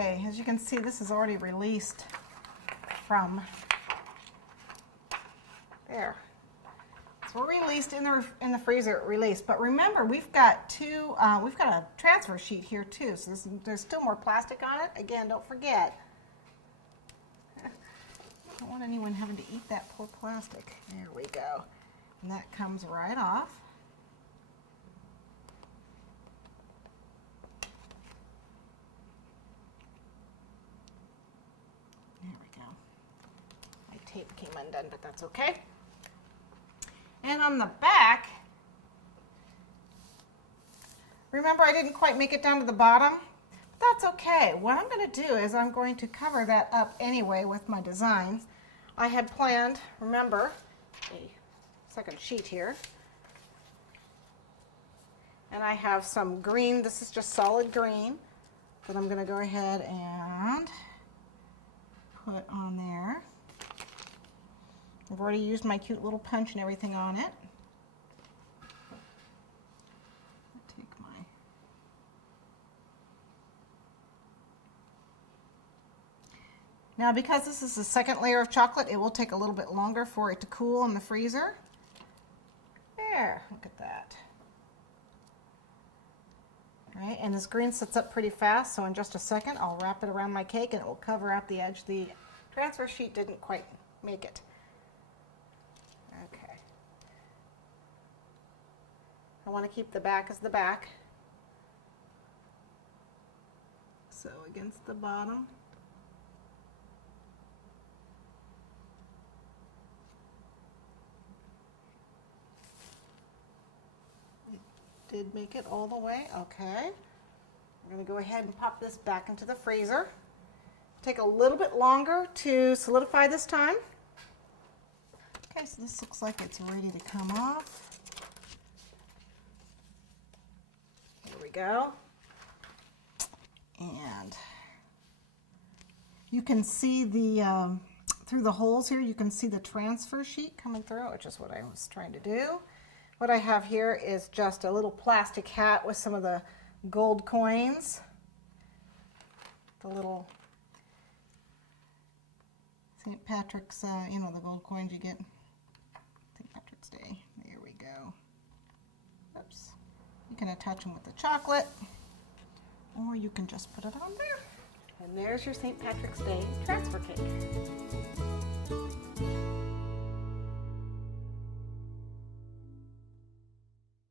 Okay, as you can see, this is already released from there. So we're released in the freezer, released. But remember, we've got a transfer sheet here too. So there's still more plastic on it. Again, don't forget. I don't want anyone having to eat that poor plastic. There we go. And that comes right off. There we go. My tape came undone, but that's okay. And on the back, remember I didn't quite make it down to the bottom? But that's okay. What I'm going to do is I'm going to cover that up anyway with my design. I had planned, remember, a second sheet here. And I have some green, this is just solid green, that I'm going to go ahead and put on there. I've already used my cute little punch and everything on it. Take my Now, because this is the second layer of chocolate, it will take a little bit longer for it to cool in the freezer. There, look at that. All right, and this green sets up pretty fast, so in just a second I'll wrap it around my cake and it will cover up the edge. The transfer sheet didn't quite make it. Okay. I want to keep the back as the back. So against the bottom. Did make it all the way. Okay. I'm going to go ahead and pop this back into the freezer. Take a little bit longer to solidify this time. Okay, so this looks like it's ready to come off. Here we go. And you can see the through the holes here, you can see the transfer sheet coming through, which is what I was trying to do. What I have here is just a little plastic hat with some of the gold coins. The little St. Patrick's, you know, the gold coins you get St. Patrick's Day. There we go. Oops. You can attach them with the chocolate, or you can just put it on there. And there's your St. Patrick's Day transfer cake.